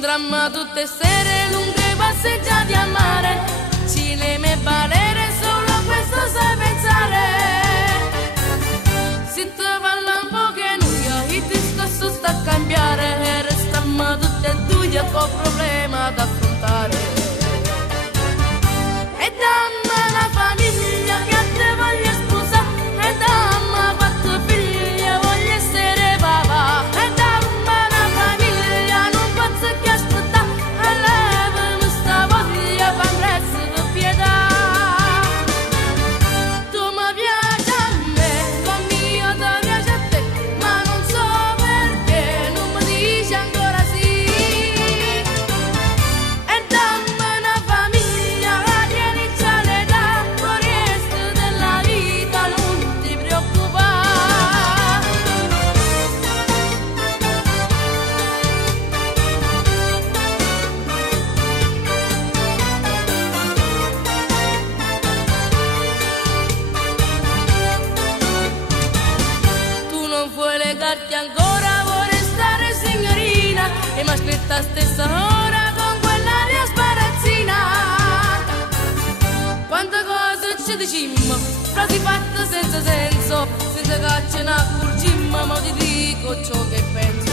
un dramma tutte sere, lunghe passeggiate a mare, cinema e balere, solo questo sai pensare. Se ti parla un po' che noia, il discorso sta a cambiare, e restiamo tutte e due con problema da affrontare. E dammi una famiglia che a te voglia sposare, e dammi 4 figli, voglio essere papà. E dammi una famiglia, non posso che aspettare, e levami sta voglia, fa presto per pietà. Tu mi piaci a me, come io ti piace a te, ma non so perché non mi dici ancora sì. E dammi una famiglia, tieni già l'età, con il resto della vita non ti preoccupare. Tu non vuoi legarti ancora, vuoi restare signorina, e mi aspetta a stessa ora con quell'aria sparazzina. Quante cose ci dicimmo, frasi fatte senza senso, senza che ce ne accorgimmo, ma ti dico ciò che penso.